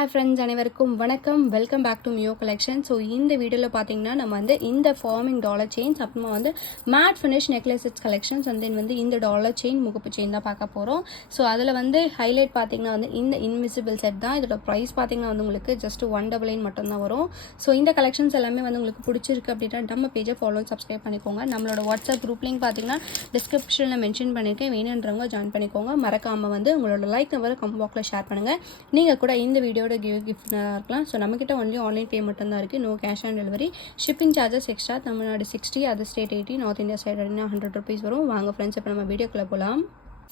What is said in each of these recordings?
Hi friends, அனைவருக்கும் வணக்கம். Welcome back to Mio collection. So இந்த வீடியோவில் பார்த்தீங்கன்னா நம்ம வந்து இந்த ஃபார்மிங் டாலர் செயின்ஸ் அப்புறமா வந்து mat finish necklace sets collections and then வந்து இந்த டாலர் செயின் முகப்பு செயின் தான் பார்க்க போகிறோம். ஸோ அதில் வந்து ஹைலைட் பார்த்தீங்கன்னா வந்து இந்த இன்விசிபிள் செட் தான். இதோட ப்ரைஸ் பார்த்தீங்கன்னா வந்து உங்களுக்கு ஜஸ்ட் 199 மட்டும்தான் வரும். ஸோ இந்த கலெக்ஷன்ஸ் எல்லாமே வந்து உங்களுக்கு பிடிச்சிருக்கு அப்படின்னா நம்ம பேஜை ஃபாலோ சப்ஸ்கிரைப் பண்ணிக்கோங்க. நம்மளோட வாட்ஸ்அப் குரூப் லிங்க் பார்த்தீங்கன்னா டிஸ்கிரிப்ஷனில் மென்ஷன் பண்ணியிருக்கேன். வேணுன்றவங்க ஜாயின் பண்ணிக்கோங்க. மறக்காமல் வந்து உங்களோட லைக் நம்பரை கமெண்ட் பாக்ஸில் ஷேர் பண்ணுங்கள். நீங்கள் கூட இந்த வீடியோ கிஃப்டாக இருக்கலாம். ஸோ நம்மக்கிட்ட ஒன்லி ஆன்லைன் பே மட்டும் தான் இருக்குது. No cash on delivery. Shipping charges extra. Tamil Nadu 60, other state 80, north India side 100 rupees வரும். வாங்க ஃப்ரெண்ட்ஸ், இப்போ நம்ம வீடியோக்குள்ளே போகலாம்.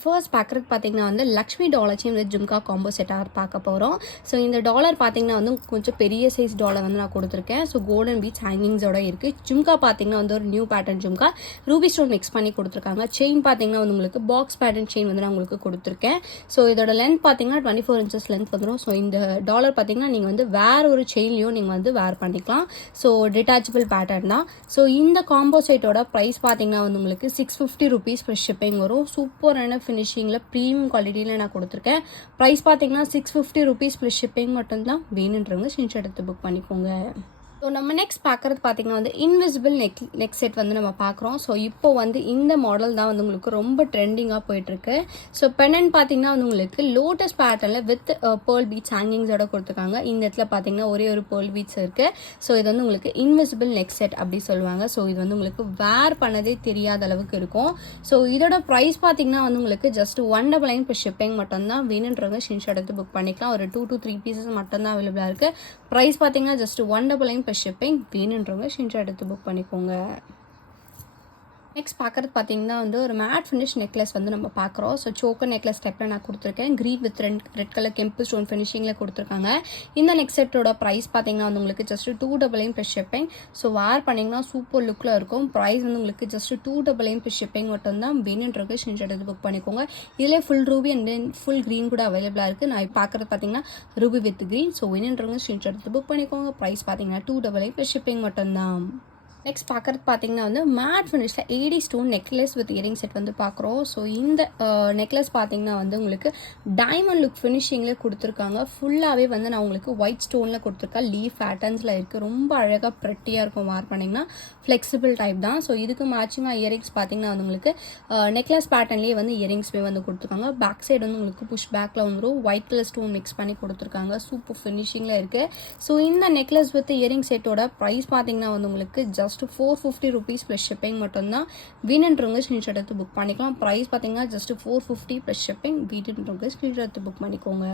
ஃபர்ஸ்ட் பார்க்குறது பார்த்தீங்கன்னா வந்து Lakshmi dollar chain with jhumka combo செட்டாக பார்க்க போகிறோம். ஸோ இந்த டாலர் பார்த்தீங்கன்னா வந்து கொஞ்சம் பெரிய சைஸ் டாலர் வந்து நான் கொடுத்துருக்கேன். ஸோ கோல்டன் பீட்ஸ் ஹேங்கிங்ஸோட இருக்குது. ஜும்கா பார்த்தீங்கன்னா வந்து ஒரு new pattern jhumka Ruby stone mix பண்ணி கொடுத்துருக்காங்க. செயின் பார்த்தீங்கன்னா வந்து உங்களுக்கு பாக்ஸ் பேட்டர்ன் செயின் வந்து நான் உங்களுக்கு கொடுத்துருக்கேன். ஸோ இதோட லென்த் பார்த்தீங்கன்னா 24 inches லென்த் வந்துடும். ஸோ இந்த டாலர் பார்த்தீங்கன்னா நீங்கள் வந்து வேறு ஒரு செயின்லையும் நீங்கள் வந்து வேர் பண்ணிக்கலாம். ஸோ டிட்டாச்சபிள் பேட்டர்ன் தான். ஸோ இந்த காம்போ செட்டோட ப்ரைஸ் பார்த்தீங்கன்னா வந்து உங்களுக்கு 650 rupees ப்ளஸ் ஷிப்பிங் வரும். சூப்பரான ஃபினிஷிங்கில் ப்ரீமியம் குவாலிட்டியில் நான் கொடுத்துருக்கேன். ப்ரைஸ் பார்த்தீங்கன்னா 650 rupees ப்ளஸ் ஷிப்பிங் மட்டும்தான். வேணுன்றவங்க ஸ்க்ரீன்ஷாட் எடுத்து புக் பண்ணிக்கோங்க. ஸோ நம்ம நெக்ஸ்ட் பார்க்குறது பார்த்தீங்கன்னா வந்து இன்விசிபிள் நெக் செட் வந்து நம்ம பார்க்குறோம். ஸோ இப்போ வந்து இந்த மாடல் தான் வந்து உங்களுக்கு ரொம்ப ட்ரெண்டிங்காக போயிட்டுருக்கு. ஸோ பெனன்ட் பார்த்தீங்கன்னா வந்து உங்களுக்கு லோட்டஸ் பேட்டர்னில் வித் பேர்ல் பீட்ஸ் ஹேங்கிங்ஸோட கொடுத்துருக்காங்க. இந்த இடத்துல பார்த்தீங்கன்னா ஒரே ஒரு பேர்ல் பீட்ஸ் இருக்குது. ஸோ இது வந்து உங்களுக்கு இன்விசிபிள் நெக் செட் அப்படி சொல்லுவாங்க. ஸோ இது வந்து உங்களுக்கு வேர் பண்ணதே தெரியாத அளவுக்கு இருக்கும். ஸோ இதோட ப்ரைஸ் பார்த்தீங்கன்னா வந்து உங்களுக்கு ஜஸ்ட் 199 ப்ளஸ் ஷிப்பிங் மட்டும்தான். வேணுன்றவங்க ஸ்க்ரீன்ஷாட் எடுத்து புக் பண்ணிக்கலாம். ஒரு 2 to 3 pieces மட்டும்தான் அவைலபிளாக இருக்குது. ப்ரைஸ் பார்த்தீங்கன்னா ஜஸ்ட் 199 ப்ளஸ் ஷிப்பிங். வேணுன்றவங்க ஸ்க்ரீன்ஷாட் எடுத்து புக் பண்ணிக்கோங்க. நெக்ஸ்ட் பார்க்குறது பார்த்தீங்கன்னா வந்து ஒரு மேட் ஃபினிஷ் நெக்லஸ் வந்து நம்ம பார்க்குறோம். ஸோ சோக்கர் நெக்லஸ் டைப்பில் நான் கொடுத்துருக்கேன். Green with red colour kemp stone ஃபினிஷிங்கில் கொடுத்துருக்காங்க. இந்த நெக் செட்டோட ப்ரைஸ் பார்த்தீங்கன்னா வந்து உங்களுக்கு just 299 plus shipping. So wear பண்ணிங்கன்னா சூப்பர் லுக்கில் இருக்கும். ப்ரைஸ் வந்து உங்களுக்கு ஜஸ்ட் 299 ப்ளஸ் ஷிப்பிங் மட்டும்தான். வேணுன்றவங்க ஸ்க்ரீன்ஷாட் எடுத்து புக் பண்ணிக்கோங்க. இதிலே full ruby and then full green கூட அவைலபிளாக இருக்குது. நான் பார்க்குறது பார்த்தீங்கன்னா ரூபி வித் க்ரீன். ஸோ வேணுன்றவங்க ஸ்க்ரீன்ஷாட் எடுத்து புக் பண்ணிக்கோங்க. ப்ரைஸ் பார்த்தீங்கன்னா 299 ப்ளஸ் ஷிப்பிங் மட்டும்தான். நெக்ஸ்ட் பார்க்குறது பார்த்தீங்கன்னா வந்து மேட் ஃபினிஷில் 80 stone necklace with earring set வந்து பார்க்குறோம். ஸோ இந்த நெக்லஸ் பார்த்தீங்கன்னா வந்து உங்களுக்கு டைமண்ட் லுக் ஃபினிஷிங்கில் கொடுத்துருக்காங்க. ஃபுல்லாகவே வந்து நான் உங்களுக்கு ஒயிட் ஸ்டோனில் கொடுத்துருக்கேன். லீஃப் பேட்டர்ன்ஸில் இருக்குது. ரொம்ப அழகாக ப்ரெட்டியாக இருக்கும். வேர் பண்ணிங்கன்னா ஃப்ளெக்சிபிள் டைப் தான். ஸோ இதுக்கு மேட்சிங்காக இயரிங்ஸ் பார்த்தீங்கன்னா வந்து உங்களுக்கு நெக்லஸ் பேட்டர்ன்லேயே வந்து இயரிங்ஸ்மே வந்து கொடுத்துருக்காங்க. பேக் சைடு வந்து உங்களுக்கு புஷ் பேக்கில் வந்துடும். ஒயிட் கலர் ஸ்டோன் மிக்ஸ் பண்ணி கொடுத்துருக்காங்க. சூப்பர் ஃபினிஷிங்கில் இருக்குது. ஸோ இந்த நெக்லஸ் வித் இயரிங் செட்டோட ப்ரைஸ் பார்த்தீங்கன்னா வந்து உங்களுக்கு ஜஸ்ட் 450 rupees ப்ளஸ் ஷிப்பிங் மட்டும்தான். வேணுன்றவங்க ஸ்க்ரீன்ஷாட் எடுத்து புக் பண்ணிக்கலாம். ப்ரைஸ் பார்த்தீங்கன்னா ஜஸ்ட் 450 ப்ளஸ் ஷிப்பிங். வேணுன்றவங்க ஸ்க்ரீன்ஷாட் எடுத்து புக் பண்ணிக்கோங்க.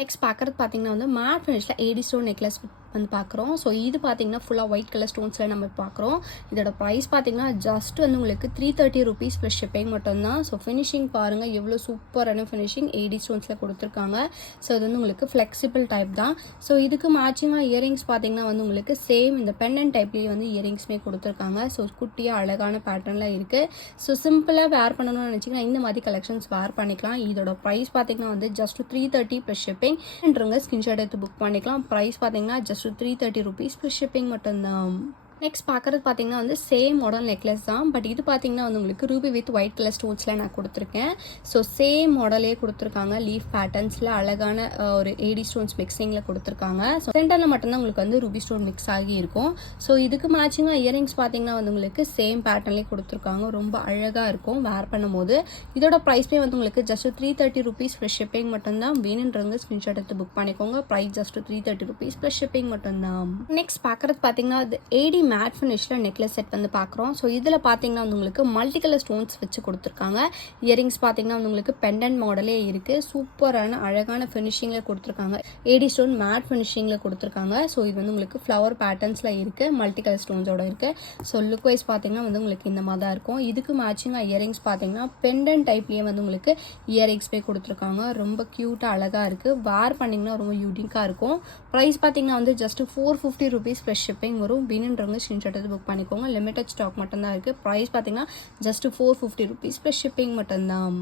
நெக்ஸ்ட் பார்க்குறது பார்த்தீங்கன்னா வந்து மேட் ஃபினிஷில் 80 ஸ்டோன் நெக்லஸ் வந்து பார்க்குறோம். ஸோ இது பார்த்தீங்கன்னா ஃபுல்லாக ஒயிட் கலர் ஸ்டோன்ஸில் நம்ம பார்க்குறோம். இதோட ப்ரைஸ் பார்த்தீங்கன்னா ஜஸ்ட் வந்து உங்களுக்கு 330 rupees ப்ளஸ் ஷிப்பிங் மட்டும்தான். ஸோ ஃபினிஷிங் பாருங்கள் எவ்வளோ சூப்பரான ஃபினிஷிங் 80 ஸ்டோன்ஸில் கொடுத்துருக்காங்க. ஸோ இது வந்து உங்களுக்கு ஃப்ளெக்சிபிள் டைப் தான். ஸோ இதுக்கு மேட்சிங்காக இயரிங்ஸ் பார்த்தீங்கன்னா வந்து உங்களுக்கு சேம் இந்த பென்னன் டைப்லேயே வந்து இயரிங்ஸ்மே கொடுத்துருக்காங்க. ஸோ குட்டியாக அழகான பேட்டர்னில் இருக்குது. ஸோ சிம்பிளாக வேர் பண்ணணும்னு நினச்சிங்கன்னா இந்த மாதிரி கலெக்ஷன்ஸ் வேர் பண்ணிக்கலாம். இதோட ப்ரைஸ் பார்த்தீங்கன்னா வந்து ஜஸ்ட் 330 ப்ளஸ் ஷிப்பிங். ஸ்கிரீன்ஷாட் எடுத்து புக் பண்ணிக்கலாம். ப்ரைஸ் பார்த்தீங்கன்னா ஜஸ்ட் 330 rupees ப்ளஸ் ஷிப்பிங் மட்டும்தான். நெக்ஸ்ட் பார்க்குறது பார்த்தீங்கன்னா வந்து சேம் மாடல் நெக்லஸ் தான். பட் இது பார்த்தீங்கன்னா வந்து உங்களுக்கு ரூபி வித் ஒயிட் கலர் ஸ்டோன்ஸில் நான் கொடுத்துருக்கேன். ஸோ சேம் மாடலே கொடுத்துருக்காங்க. லீஃப் பேட்டர்ன்ஸில் அழகான ஒரு 80 ஸ்டோன்ஸ் மிக்சிங்கில் கொடுத்துருக்காங்க. ஸோ சென்டரில் மட்டும்தான் உங்களுக்கு வந்து ரூபி ஸ்டோன் மிக்ஸ் ஆகி இருக்கும். ஸோ இதுக்கு மேட்சிங்காக இயரிங்ஸ் பார்த்தீங்கன்னா வந்து உங்களுக்கு சேம் பேட்டர்ன்லேயே கொடுத்துருக்காங்க. ரொம்ப அழகாக இருக்கும் வேர் பண்ணும்போது. இதோட ப்ரைஸ்மே வந்து உங்களுக்கு ஜஸ்ட் 330 rupees ப்ளஸ் ஷிப்பிங் மட்டும்தான். வேணுன்றவங்க ஸ்க்ரீன்ஷாட் எடுத்து புக் பண்ணிக்கோங்க. Price just 330 rupees plus shipping மட்டும்தான். நெக்ஸ்ட் பார்க்குறது பார்த்தீங்கன்னா அது 80 மேட் ஃபினிஷில் நெக்லஸ் செட் வந்து பார்க்குறோம். ஸோ இதில் பார்த்தீங்கன்னா வந்து உங்களுக்கு மல்டி கலர் ஸ்டோன்ஸ் வச்சு கொடுத்துருக்காங்க. இயரிங்ஸ் பார்த்தீங்கன்னா வந்து உங்களுக்கு பெண்டன்ட் மாடலே இருக்குது. சூப்பரான அழகான ஃபினிஷிங்கில் கொடுத்துருக்காங்க. 80 ஸ்டோன் மேட் ஃபினிஷிங்கில் கொடுத்துருக்காங்க. ஸோ இது வந்து உங்களுக்கு ஃப்ளவர் பேட்டர்ன்ஸில் இருக்குது. மல்டி கலர் ஸ்டோன்ஸோட இருக்குது. ஸோ லுக் வைஸ் பார்த்தீங்கன்னா வந்து உங்களுக்கு இந்த மாதிரி தான் இருக்கும். இதுக்கு மேட்சிங்காக இயரிங்ஸ் பார்த்தீங்கன்னா பெண்டன்ட் டைப்லேயே வந்து உங்களுக்கு இயரிங்ஸ்மே கொடுத்துருக்காங்க. ரொம்ப க்யூட்டாக அழகாக இருக்குது. வேர் பண்ணிங்கன்னா ரொம்ப யூனிக்காக இருக்கும். ப்ரைஸ் பார்த்தீங்கன்னா வந்து ஜஸ்ட் 450 rupees ப்ளஸ் ஷிப்பிங் வரும். வேணுன்றவங்க ஸ்க்ரீன்ஷாட் எடுத்து புக் பண்ணிக்கோங்க. லிமிடெட் ஸ்டாக் மட்டும்தான் இருக்குது. ப்ரைஸ் பார்த்தீங்கன்னா ஜஸ்ட் 450 rupees ப்ளஸ் ஷிப்பிங் மட்டும்தான்.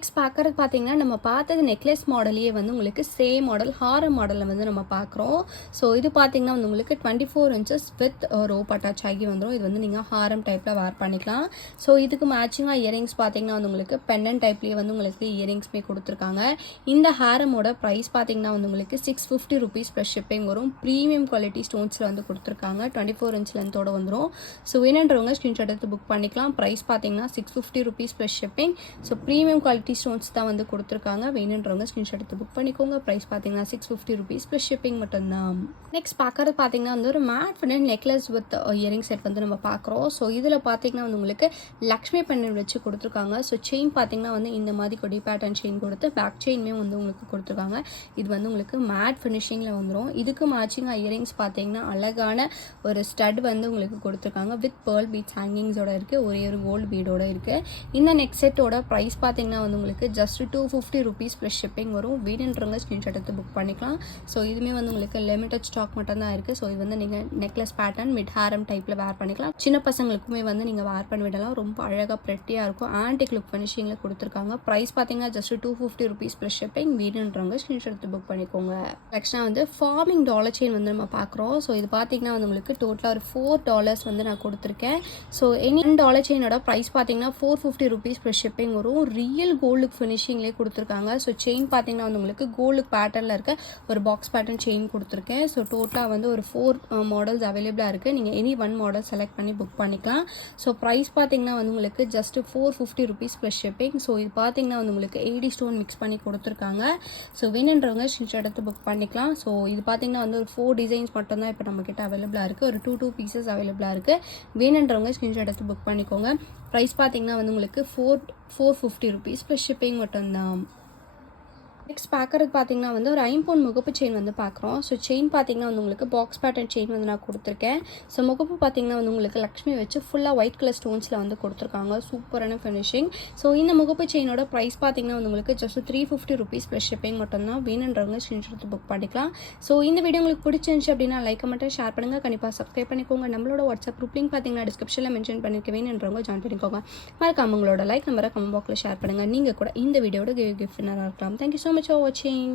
நெக்ஸ்ட் பார்க்குறது பார்த்தீங்கன்னா நம்ம பார்த்தது நெக்லஸ் மாடலையே வந்து உங்களுக்கு சேம் மாடல் ஹாரம் மாடலில் வந்து நம்ம பார்க்குறோம். ஸோ இது பார்த்தீங்கன்னா வந்து உங்களுக்கு 24 இன்ச்சஸ் வித் ரோப் அட்டாச் ஆகி வந்துடும். இது வந்து நீங்கள் ஹாரம் டைப்பில் வேர் பண்ணிக்கலாம். ஸோ இதுக்கு மேட்சிங்காக இயரிங்ஸ் பார்த்தீங்கன்னா வந்து உங்களுக்கு பெண்டன் டைப்லேயே வந்து உங்களுக்கு இயரிங்ஸ்மே கொடுத்துருக்காங்க. இந்த ஹாரமோட ப்ரைஸ் பார்த்தீங்கன்னா வந்து உங்களுக்கு 650 ருபீஸ் ப்ளஸ் ஷிப்பிங் வரும். ப்ரீமியம் குவாலிட்டி ஸ்டோன்ஸில் வந்து கொடுத்துருக்காங்க. 24 இன்ச் லென்த்தோட வந்துடும். ஸோ வேணுன்றவங்க ஸ்க்ரீன்ஷாட் எடுத்து புக் பண்ணிக்கலாம். ப்ரைஸ் பார்த்தீங்கன்னா 650 rupees plus shipping. So premium quality stones தான் வந்து கொடுத்துருக்காங்க. வேணுன்றவங்க ஸ்க்ரீன்ஷாட் எடுத்து புக் பண்ணிக்கோங்க. ப்ரைஸ் பார்த்தீங்கன்னா 650 ருபீஸ் ப்ளஸ் ஷிப்பிங் மட்டும்தான். நெக்ஸ்ட் பார்க்குறது பார்த்தீங்கன்னா வந்து ஒரு matte finish necklace with earring set வந்து நம்ம பார்க்குறோம். ஸோ இதில் பார்த்தீங்கன்னா வந்து உங்களுக்கு லக்ஷ்மி பெண்ணை வச்சு கொடுத்துருக்காங்க. ஸோ செயின் பார்த்தீங்கன்னா வந்து இந்த மாதிரி கொடி பேட்டர்ன் செயின் கொடுத்து பேக் செயின்மே வந்து உங்களுக்கு கொடுத்துருக்காங்க. இது வந்து உங்களுக்கு மேட் ஃபினிஷிங்கில் வந்துடும். இதுக்கு மேட்சிங்காக இயரிங்ஸ் பார்த்தீங்கன்னா அழகான ஒரு ஸ்டட் வந்து உங்களுக்கு கொடுத்துருக்காங்க. வித் பேர்ல் பீட்ஸ் ஹேங்கிங்ஸோட இருக்குது. ஒரே ஒரு கோல்டு பீடோட இருக்குது. இந்த நெக் செட்டோட ப்ரைஸ் பார்த்தீங்கன்னா வந்து உங்களுக்கு ஜஸ்ட் 250 ருபீஸ் ப்ளஸ் ஷிப்பிங் வரும். வேணுன்றவங்க ஸ்க்ரீன்ஷாட் எடுத்து புக் பண்ணிக்கலாம். ஸோ இதுவுமே வந்து உங்களுக்கு லிமிடெட் ஸ்டாக் மட்டும் தான் இருக்குது. ஸோ இது வந்து நீங்கள் நெக்லஸ் பேட்டர்ன் மிட் ஹாரம் டைப்பில் வேர் பண்ணிக்கலாம். சின்ன பசங்களுக்குமே வந்து நீங்கள் வேர் பண்ணி விடலாம். ரொம்ப அழகாக ப்ரெட்டியாக இருக்கும். ஆன்டிக் லுக் ஃபினிஷிங்கில் கொடுத்துருக்காங்க. ப்ரைஸ் பார்த்தீங்கன்னா ஜஸ்ட் 250 ருபீஸ் ப்ளஸ் ஷிப்பிங். வேணுன்றவங்க ஸ்க்ரீன்ஷாட் எடுத்து புக் பண்ணிக்கோங்க. நெக்ஸ்ட்டாக வந்து ஃபார்மிங் டாலர் செயின் வந்து நம்ம பார்க்குறோம். ஸோ இது பார்த்தீங்கன்னா வந்து உங்களுக்கு டோட்டலாக ஒரு $4 வந்து நான் கொடுத்துருக்கேன். ஸோ எனி டாலர் செயினோட ப்ரைஸ் பார்த்தீங்கன்னா 450 ருபீஸ் ப்ளஸ் ஷிப்பிங் வரும். ரியல் கோல்டு ஃபினிஷிங்லேயே கொடுத்துருக்காங்க. ஸோ செயின் பார்த்தீங்கன்னா வந்து உங்களுக்கு கோல்டு பேட்டர்னில் இருக்க ஒரு பாக்ஸ் பேட்டர்ன் செயின் கொடுத்துருக்கேன். ஸோ டோட்டலாக வந்து ஒரு 4 மாடல்ஸ் அவைலபிளாக இருக்குது. நீங்கள் எனி ஒன் மாடல் செலக்ட் பண்ணி புக் பண்ணிக்கலாம். ஸோ ப்ரைஸ் பார்த்தீங்கன்னா வந்து உங்களுக்கு just 450 rupees plus shipping. So இது பார்த்தீங்கன்னா வந்து உங்களுக்கு 80 ஸ்டோன் மிக்ஸ் பண்ணி கொடுத்துருக்காங்க. ஸோ வேணுன்றவங்க ஸ்க்ரீன்ஷாட் எடுத்து புக் பண்ணிக்கலாம். ஸோ இது பார்த்தீங்கன்னா வந்து ஒரு 4 டிசைன்ஸ் மட்டும்தான் இப்போ நம்மக்கிட்ட அவைலபிளாக இருக்குது. ஒரு 2 பீசஸ் அவைலபிளாக இருக்குது. வேணுன்றவங்க ஸ்க்ரீன்ஷாட் எடுத்து புக் பண்ணிக்கோங்க. ப்ரைஸ் பார்த்தீங்கன்னா வந்து உங்களுக்கு 450 ருபீஸ் ப்ளஸ் ஷிப்பிங் மட்டும்தான். நெக்ஸ்ட் பார்க்குறது பார்த்தீங்கன்னா வந்து ஒரு 5 பவுன் முகப்பு செயின் வந்து பார்க்குறோம். ஸோ செயின் பார்த்தீங்கன்னா வந்து உங்களுக்கு பாக்ஸ் பேட்டர்ன் செயின் வந்து நான் கொடுத்துருக்கேன். ஸோ முகப்பு பார்த்தீங்கன்னா வந்து உங்களுக்கு லக்ஷ்மி வச்சு ஃபுல்லாக ஒயிட் கலர் ஸ்டோன்ஸில் வந்து கொடுத்துருக்காங்க. சூப்பரான ஃபினிஷிங். ஸோ இந்த முகப்பு செயினோட ப்ரைஸ் பார்த்தீங்கன்னா வந்து உங்களுக்கு ஜஸ்ட் 350 ருபீஸ் ப்ளஸ் ஷிப்பிங் மட்டும்தான். வேணுன்றவங்க ஸ்க்ரீன்ஷாட் எடுத்து புக் பண்ணிக்கலாம். ஸோ இந்த வீடியோ உங்களுக்கு பிடிச்சிருந்துச்சு அப்படின்னா லைக் மட்டும் ஷேர் பண்ணுங்கள். கண்டிப்பாக சப்ஸ்கிரைப் பண்ணிக்கோங்க. நம்மளோட வாட்ஸ்அப் குரூப் லிங்க் பார்த்தீங்கன்னா டிஸ்கிரிப்ஷனில் மென்ஷன் பண்ணியிருக்க. வேணுன்றவங்க ஜாயின் பண்ணிக்கோங்க. மறக்காம உங்களோட லைக் நம்பரை கமெண்ட் பாக்ஸில் ஷேர் பண்ணுங்கள். நீங்கள் கூட இந்த வீடியோட கிஃப்ட் வின்னராக இருக்கலாம். தேங்க்யூ ஸோ மச் ஃபார் வாட்சிங்.